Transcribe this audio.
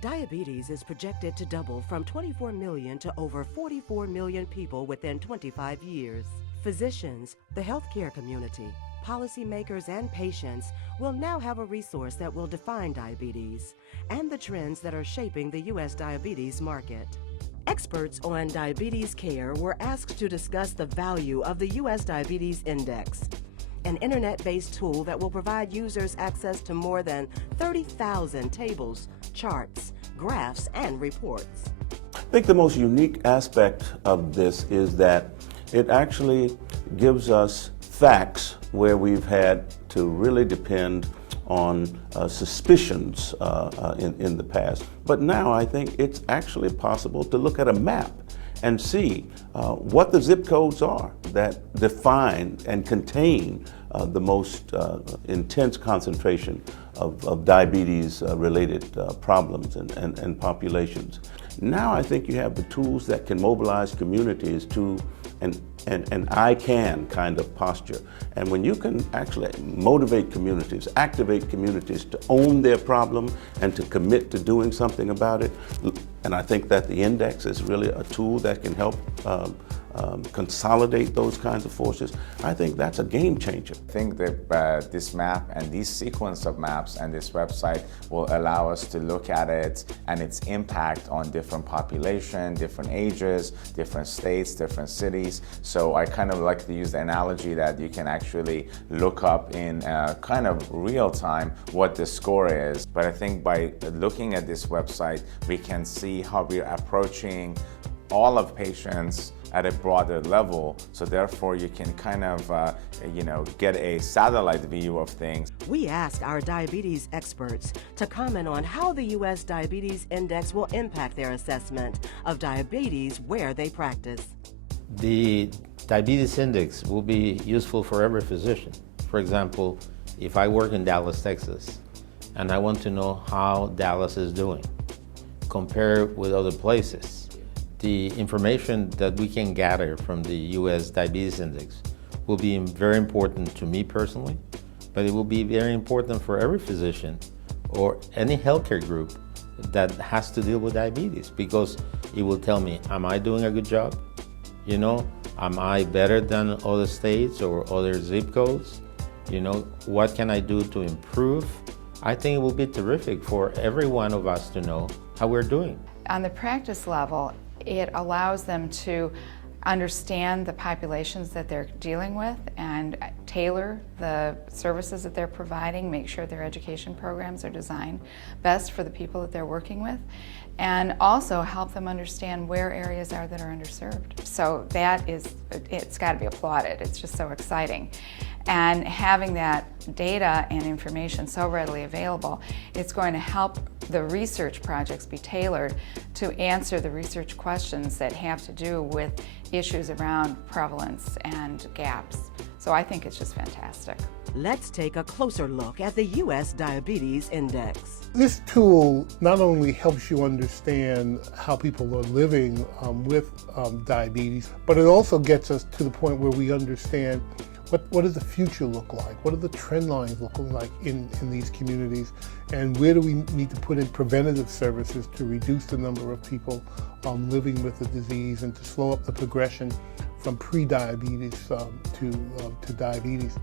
Diabetes is projected to double from 24 million to over 44 million people within 25 years. Physicians, the healthcare community, policymakers, and patients will now have a resource that will define diabetes and the trends that are shaping the U.S. diabetes market. Experts on diabetes care were asked to discuss the value of the U.S. Diabetes Index, an internet-based tool that will provide users access to more than 30,000 tables, charts, graphs, and reports. I think the most unique aspect of this is that it actually gives us facts where we've had to really depend on suspicions in the past. But now I think it's actually possible to look at a map and see what the zip codes are that define and contain the most intense concentration of diabetes-related problems and populations. Now I think you have the tools that can mobilize communities to an I can kind of posture. And when you can actually motivate communities, activate communities to own their problem and to commit to doing something about it, and I think that the index is really a tool that can help consolidate those kinds of forces. I think that's a game changer. I think that this map and this sequence of maps and this website will allow us to look at it and its impact on different population, different ages, different states, different cities. So I kind of like to use the analogy that you can actually look up in kind of real time what the score is. But I think by looking at this website, we can see how we're approaching all of patients at a broader level, so therefore you can kind of get a satellite view of things. We asked our diabetes experts to comment on how the U.S. Diabetes Index will impact their assessment of diabetes where they practice. The Diabetes Index will be useful for every physician. For example, if I work in Dallas, Texas, and I want to know how Dallas is doing, compare with other places, the information that we can gather from the U.S. Diabetes Index will be very important to me personally, but it will be very important for every physician or any healthcare group that has to deal with diabetes, because it will tell me, am I doing a good job? Am I better than other states or other zip codes? What can I do to improve? I think it will be terrific for every one of us to know how we're doing. On the practice level, it allows them to understand the populations that they're dealing with and tailor the services that they're providing, make sure their education programs are designed best for the people that they're working with, and also help them understand where areas are that are underserved. So it's got to be applauded. It's just so exciting. And having that data and information so readily available, it's going to help the research projects be tailored to answer the research questions that have to do with issues around prevalence and gaps. So I think it's just fantastic. Let's take a closer look at the U.S. Diabetes Index. This tool not only helps you understand how people are living with diabetes, but it also gets us to the point where we understand what does the future look like? What are the trend lines looking like in these communities? And where do we need to put in preventative services to reduce the number of people living with the disease and to slow up the progression from pre-diabetes to diabetes?